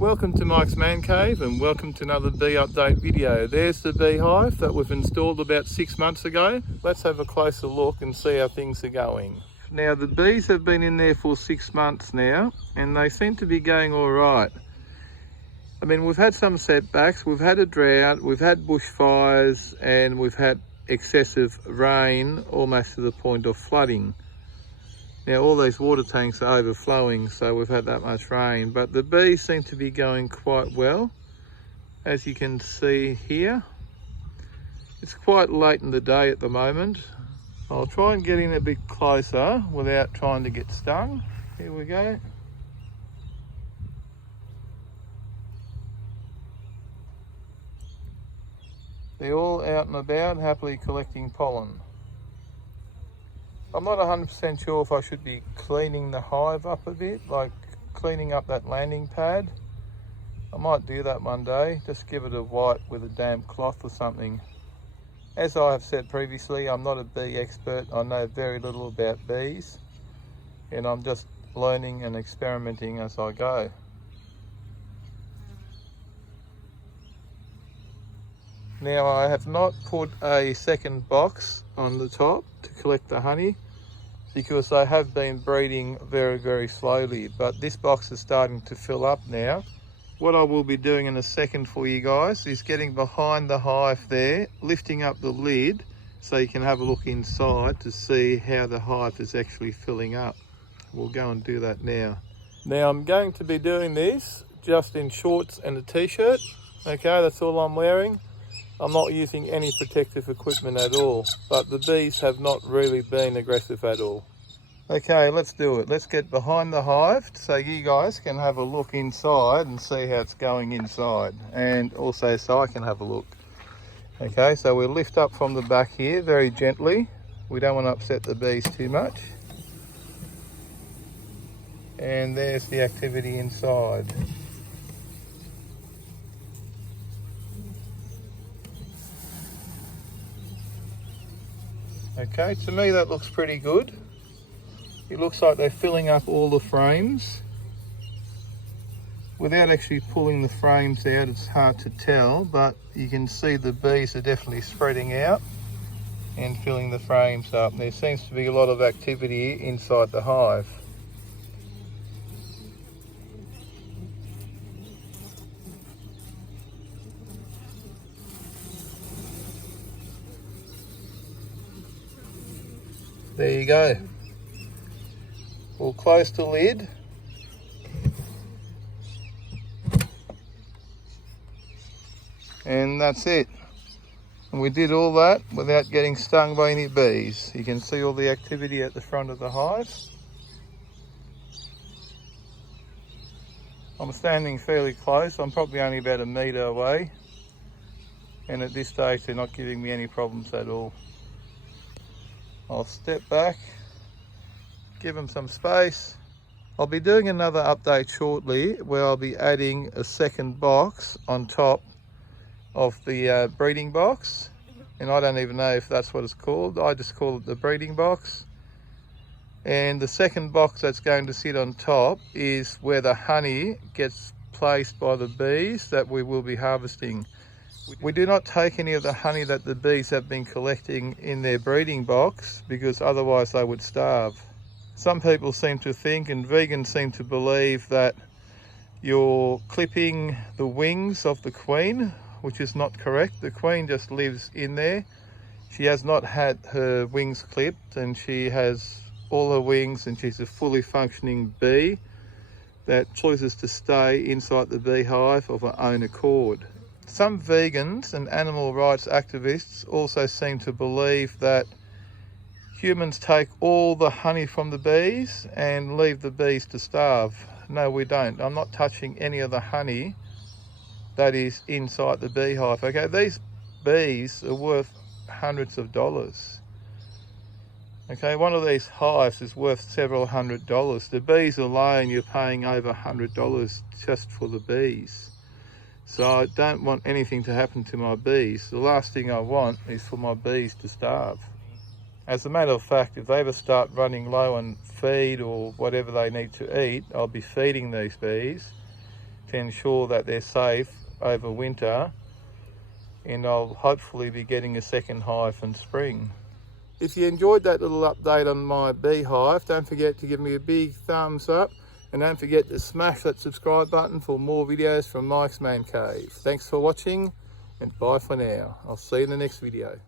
Welcome to Mike's Man Cave and welcome to another bee update video. There's the beehive that we've installed about 6 months ago. Let's have a closer look and see how things are going. Now the bees have been in there for 6 months now and they seem to be going all right. I mean, we've had some setbacks, we've had a drought, we've had bushfires and we've had excessive rain almost to the point of flooding. Now all these water tanks are overflowing, so we've had that much rain, but the bees seem to be going quite well. As you can see here, it's quite late in the day at the moment. I'll try and get in a bit closer without trying to get stung. Here we go. They're all out and about, happily collecting pollen. I'm not 100% sure if I should be cleaning the hive up a bit, like cleaning up that landing pad. I might do that one day, just give it a wipe with a damp cloth or something. As I have said previously, I'm not a bee expert. I know very little about bees and I'm just learning and experimenting as I go. Now I have not put a second box on the top to collect the honey because they have been breeding very slowly, but this box is starting to fill up now. What I will be doing in a second for you guys is getting behind the hive there, lifting up the lid so you can have a look inside to see how the hive is actually filling up. We'll go and do that now. Now I'm going to be doing this just in shorts and a t-shirt. Okay, that's all I'm wearing. I'm not using any protective equipment at all, but the bees have not really been aggressive at all. Okay, let's do it. Let's get behind the hive so you guys can have a look inside and see how it's going inside, and also so I can have a look. Okay, so we'll lift up from the back here very gently. We don't want to upset the bees too much. And there's the activity inside. Okay, to me that looks pretty good. It looks like they're filling up all the frames. Without actually pulling the frames out, it's hard to tell, but you can see the bees are definitely spreading out and filling the frames up. There seems to be a lot of activity inside the hive. There you go. We'll close the lid. And that's it. And we did all that without getting stung by any bees. You can see all the activity at the front of the hive. I'm standing fairly close. I'm probably only about 1 metre away. And at this stage, they're not giving me any problems at all. I'll step back, give them some space. I'll be doing another update shortly where I'll be adding a second box on top of the breeding box. And I don't even know if that's what it's called. I just call it the breeding box. And the second box that's going to sit on top is where the honey gets placed by the bees that we will be harvesting. We do not take any of the honey that the bees have been collecting in their breeding box because otherwise they would starve. Some people seem to think, and vegans seem to believe, that you're clipping the wings of the queen, which is not correct. The queen just lives in there. She has not had her wings clipped and she has all her wings and she's a fully functioning bee that chooses to stay inside the beehive of her own accord. Some vegans and animal rights activists also seem to believe that humans take all the honey from the bees and leave the bees to starve. No, we don't. I'm not touching any of the honey that is inside the beehive. Okay, these bees are worth hundreds of dollars. Okay, one of these hives is worth several $100s. The bees alone, you're paying over $100 just for the bees. So I don't want anything to happen to my bees. The last thing I want is for my bees to starve. As a matter of fact, if they ever start running low on feed or whatever they need to eat, I'll be feeding these bees to ensure that they're safe over winter, and I'll hopefully be getting a second hive in spring. If you enjoyed that little update on my beehive, don't forget to give me a big thumbs up, and don't forget to smash that subscribe button for more videos from Mike's Man Cave. Thanks for watching, and bye for now. I'll see you in the next video.